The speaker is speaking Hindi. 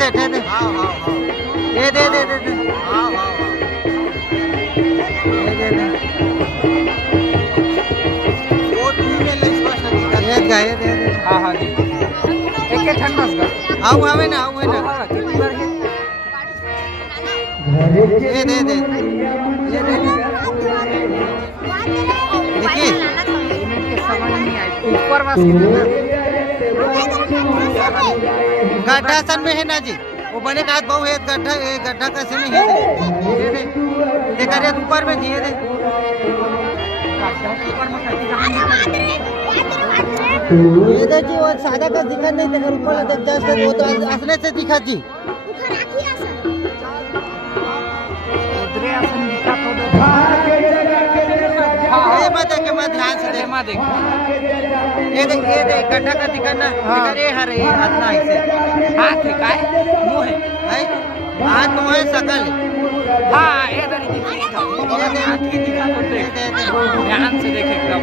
सेठ है दे हाँ हाँ हाँ ये दे दे दे दे हाँ हाँ ये दे दे वो तुम्ही लई स्पष्ट दिखत ये गा ये दे दे हा हा एक एक ठंडाच का आऊ हवे ना आऊ है ना हा किती बार घे ये दे दे ये दे दे देखिए इनके समझ नहीं आई ऊपर वास कितना गड्ढा सन में है ना जी वो बने का हाथ बहु है गड्ढा ये गड्ढा कैसे में है दे दे देखा रे ऊपर में जी ये दे ऊपर में कैसी कहानी ये दे जी वो सादा का दिखा नहीं देखा ऊपर वाला देख जस्ट वो तो असले से दिखा जी उधरे अपन दिखा तो दो ये मत देख मत ध्यान से देख मा देख ये देख गड्ढा का दिखाना दिखा रे हरे हाथ ना ऐसे हाथ है काय मुंह है है हाथ मुंह है शकल है हाँ ये दरी दिखा हाथ की दिखा तो देख दे दे ध्यान से देख एकदम